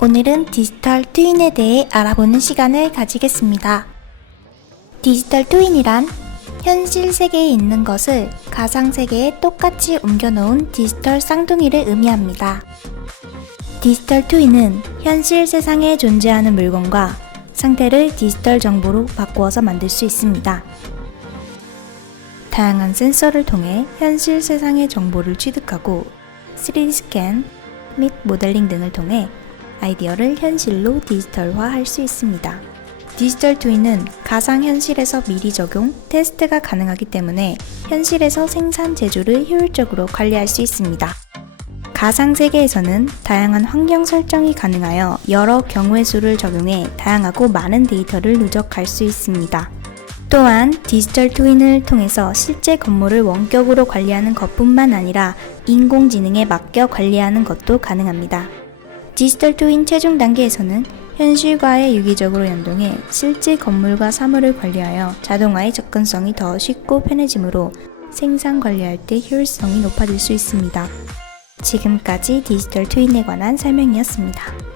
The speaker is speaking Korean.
오늘은 디지털 트윈에 대해 알아보는 시간을 가지겠습니다. 디지털 트윈이란 현실 세계에 있는 것을 가상 세계에 똑같이 옮겨놓은 디지털 쌍둥이를 의미합니다. 디지털 트윈은 현실 세상에 존재하는 물건과 상태를 디지털 정보로 바꾸어서 만들 수 있습니다. 다양한 센서를 통해 현실 세상의 정보를 취득하고 3D 스캔 및 모델링 등을 통해 아이디어를 현실로 디지털화할 수 있습니다. 디지털 트윈은 가상 현실에서 미리 적용, 테스트가 가능하기 때문에 현실에서 생산 제조를 효율적으로 관리할 수 있습니다. 가상 세계에서는 다양한 환경 설정이 가능하여 여러 경우의 수를 적용해 다양하고 많은 데이터를 누적할 수 있습니다. 또한 디지털 트윈을 통해서 실제 건물을 원격으로 관리하는 것뿐만 아니라 인공지능에 맡겨 관리하는 것도 가능합니다. 디지털 트윈 최종 단계에서는 현실과의 유기적으로 연동해 실제 건물과 사물을 관리하여 자동화의 접근성이 더 쉽고 편해지므로 생산 관리할 때 효율성이 높아질 수 있습니다. 지금까지 디지털 트윈에 관한 설명이었습니다.